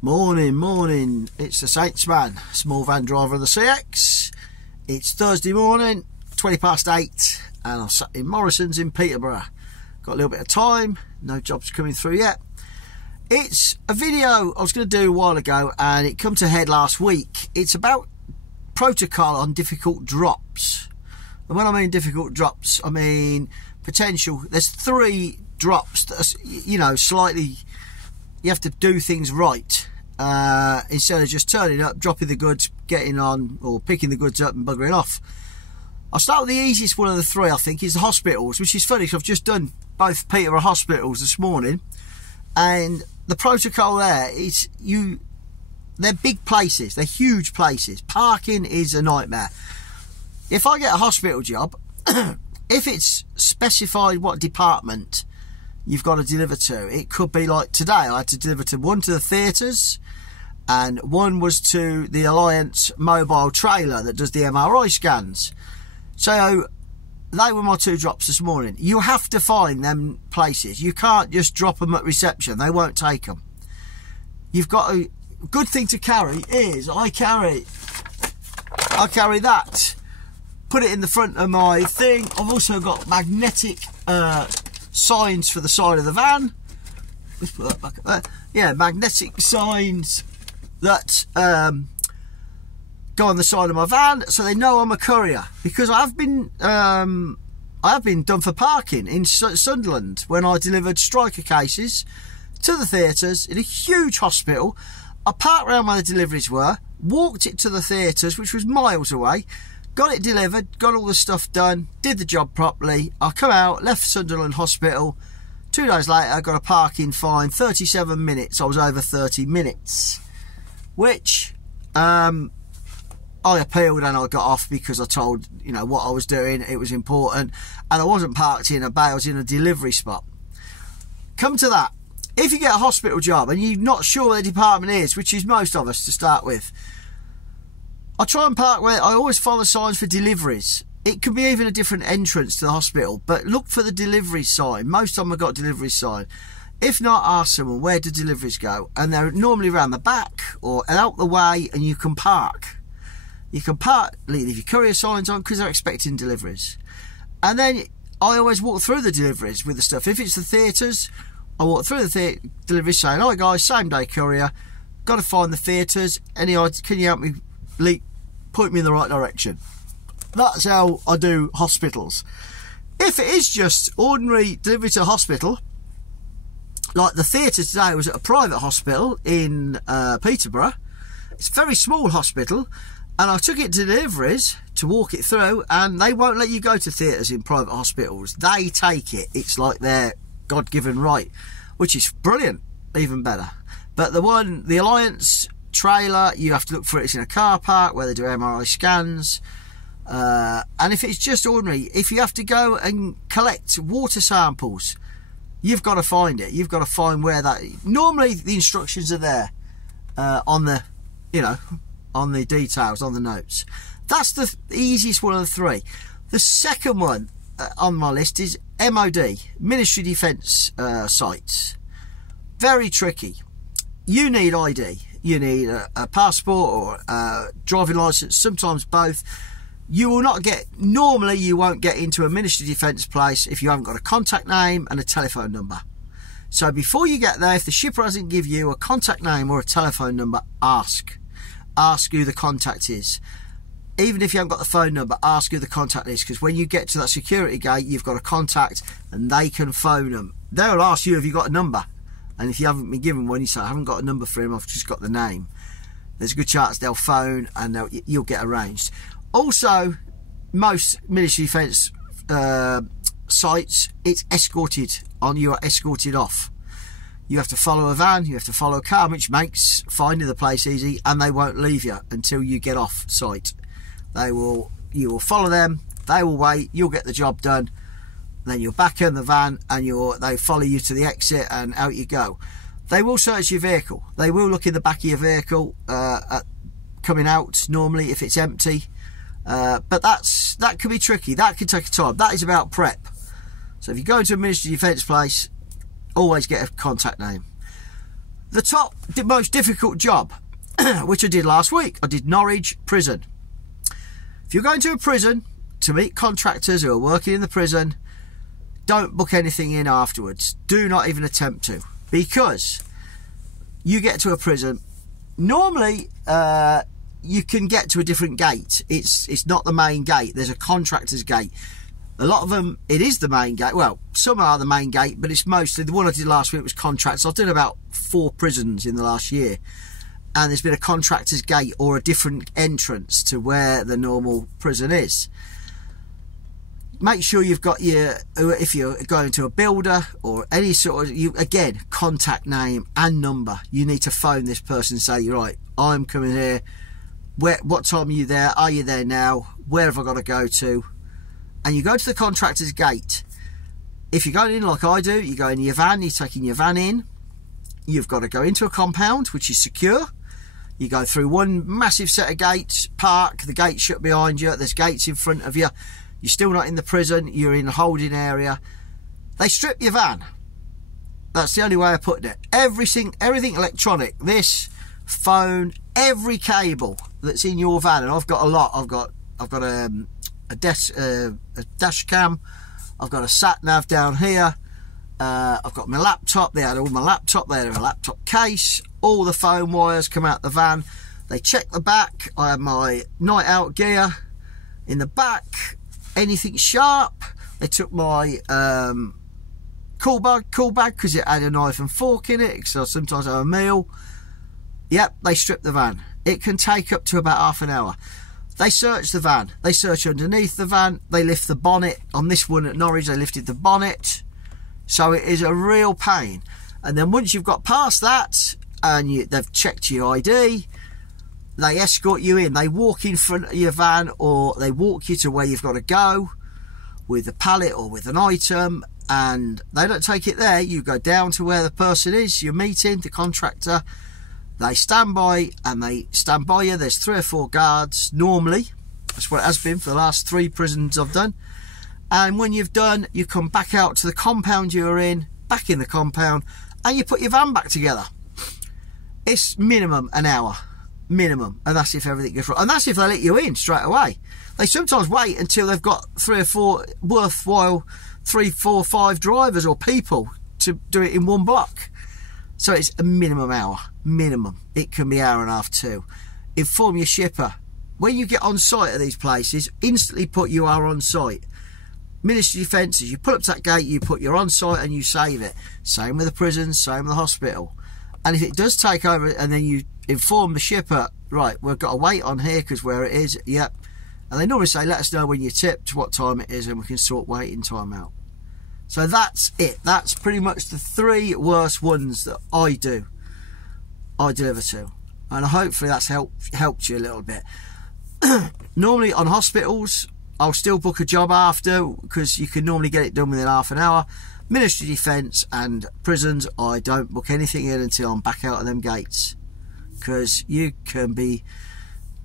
Morning, it's the Saints man, small van driver of the CX. It's Thursday morning, 20 past 8, and I'm sat in Morrison's in Peterborough. Got a little bit of time, no jobs coming through yet. It's a video I was going to do a while ago, and it come to head last week. It's about protocol on difficult drops. And when I mean difficult drops, I mean potential. There's 3 drops that are, slightly, you have to do things right. Instead of just turning up, dropping the goods, getting on, or picking the goods up and buggering off. I'll start with the easiest one of the 3, I think, is the hospitals, which is funny because I've just done both Peterborough hospitals this morning, and the protocol there is they're big places, they're huge places. Parking is a nightmare. If I get a hospital job, if it's specified what department you've got to deliver to, it could be like today. I had to deliver one to the theatres, and one was to the Alliance mobile trailer that does the MRI scans. So they were my 2 drops this morning. You have to find them places. You can't just drop them at reception, they won't take them. You've got a good thing to carry is I carry that, put it in the front of my thing. I've also got magnetic signs for the side of the van. Let's put that back up there. Yeah, magnetic signs that go on the side of my van, so they know I'm a courier. Because I have been done for parking in Sunderland when I delivered striker cases to the theatres in a huge hospital. I parked around where the deliveries were, walked it to the theatres, which was miles away, got it delivered, got all the stuff done, did the job properly. I come out, left Sunderland Hospital. 2 days later, I got a parking fine, 37 minutes. I was over 30 minutes, which I appealed and I got off because I told, what I was doing. It was important, and I wasn't parked in a bay, I was in a delivery spot. Come to that. If you get a hospital job and you're not sure where the department is, which is most of us to start with, I try and park where I always follow signs for deliveries. It could be even a different entrance to the hospital, but look for the delivery sign. Most of them have got delivery sign. If not, ask someone, where do deliveries go? And they're normally around the back or out the way, and you can park. You can park, leave your courier signs on, because they're expecting deliveries. And then I always walk through the deliveries with the stuff. If it's the theatres, I walk through the deliveries saying, "Hi guys, same day courier, got to find the theatres. Can you help me point me in the right direction?" That's how I do hospitals. If it is just ordinary delivery to a hospital, like the theatre today was at a private hospital in Peterborough. It's a very small hospital, and I took it to deliveries to walk it through, and they won't let you go to theatres in private hospitals. They take it. It's like their God-given right, which is brilliant, even better. But the Alliance trailer, you have to look for it. It's in a car park where they do MRI scans. And if it's just ordinary, if you have to go and collect water samples, you've got to find it. You've got to find where that. Normally the instructions are there on the on the details, on the notes. That's the easiest one of the 3. The second one on my list is MOD, Ministry of Defence sites. Very tricky. You need ID. You need a passport or a driving licence, sometimes both. You will not get, normally you won't get into a Ministry of Defence place if you haven't got a contact name and a telephone number. So before you get there, if the shipper hasn't give you a contact name or a telephone number, ask who the contact is. Even if you haven't got the phone number, ask who the contact is, because when you get to that security gate, you've got a contact and they can phone them. They'll ask you, have you got a number? And if you haven't been given one, you say, I haven't got a number for him, I've just got the name. There's a good chance they'll phone and you'll get arranged. Also, most Ministry of Defence sites, it's escorted on. You are escorted off. You have to follow a van, you have to follow a car, which makes finding the place easy, and they won't leave you until you get off site. You will follow them, they will wait, you'll get the job done, then you're back in the van and they follow you to the exit and out you go. They will search your vehicle. They will look in the back of your vehicle coming out normally if it's empty. But that can be tricky. That can take time. That is about prep. So if you go into a Ministry of Defence place, always get a contact name. The most difficult job, which I did last week, I did Norwich Prison. If you're going to a prison to meet contractors who are working in the prison, don't book anything in afterwards. Do not even attempt to, because you get to a prison. Normally, you can get to a different gate. It's not the main gate. There's a contractor's gate. A lot of them, it is the main gate. Well, some are the main gate, but it's mostly, the one I did last week was contracts. I've done about 4 prisons in the last year, and there's been a contractor's gate or a different entrance to where the normal prison is. Make sure you've got your, if you're going to a builder or any sort of, again, contact name and number. You need to phone this person and say, right, I'm coming here. What time are you there? Are you there now? Where have I got to go to? And you go to the contractor's gate. If you're going in like I do, you go in your van, you're taking your van in. You've got to go into a compound, which is secure. You go through one massive set of gates, park, the gates shut behind you, there's gates in front of you. You're still not in the prison, you're in a holding area. They strip your van. That's the only way of putting it. Everything electronic, this, phone, every cable that's in your van, and I've got a lot. I've got a dash cam, I've got a sat nav down here, I've got my laptop. They had all my laptop, they had a laptop case, all the phone wires come out the van. They check the back. I have my night out gear in the back, anything sharp. They took my cool bag because it had a knife and fork in it, so sometimes I have a meal. Yep, they strip the van. It can take up to about half an hour. They search the van. They search underneath the van. They lift the bonnet. On this one at Norwich, they lifted the bonnet. So it is a real pain. And then once you've got past that and they've checked your ID, they escort you in. They walk in front of your van, or they walk you to where you've got to go with a pallet or with an item, and they don't take it there. You go down to where the person is, you're meeting, the contractor. They stand by, and they stand by you. There's 3 or 4 guards, normally. That's what it has been for the last 3 prisons I've done. And when you've done, you come back out to the compound you were in, back in the compound, and you put your van back together. It's minimum an hour, minimum. And that's if everything goes wrong. And that's if they let you in straight away. They sometimes wait until they've got 3 or 4 worthwhile, 3, 4, 5 drivers or people to do it in one block. So it's a minimum hour, minimum. It can be hour and a half too. Inform your shipper. When you get on site at these places, instantly put you are on site. Ministry of Defence, as you pull up to that gate, you put you're on site and you save it. Same with the prison, same with the hospital. And if it does take over, and then you inform the shipper, right, we've got to wait on here because where it is, yep. And they normally say, let us know when you're tipped, what time it is, and we can sort waiting time out. So that's it. That's pretty much the 3 worst ones that I deliver to. And hopefully that's helped you a little bit. Normally on hospitals, I'll still book a job after, because you can normally get it done within half an hour. Ministry of Defence and prisons, I don't book anything in until I'm back out of them gates, because you can be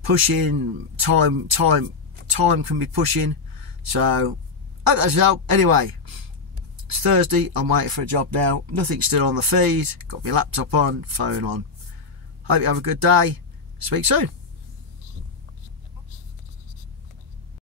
pushing, time can be pushing. So hope that's help. Anyway, it's Thursday, I'm waiting for a job now. Nothing's still on the feed. Got my laptop on, phone on. Hope you have a good day. Speak soon.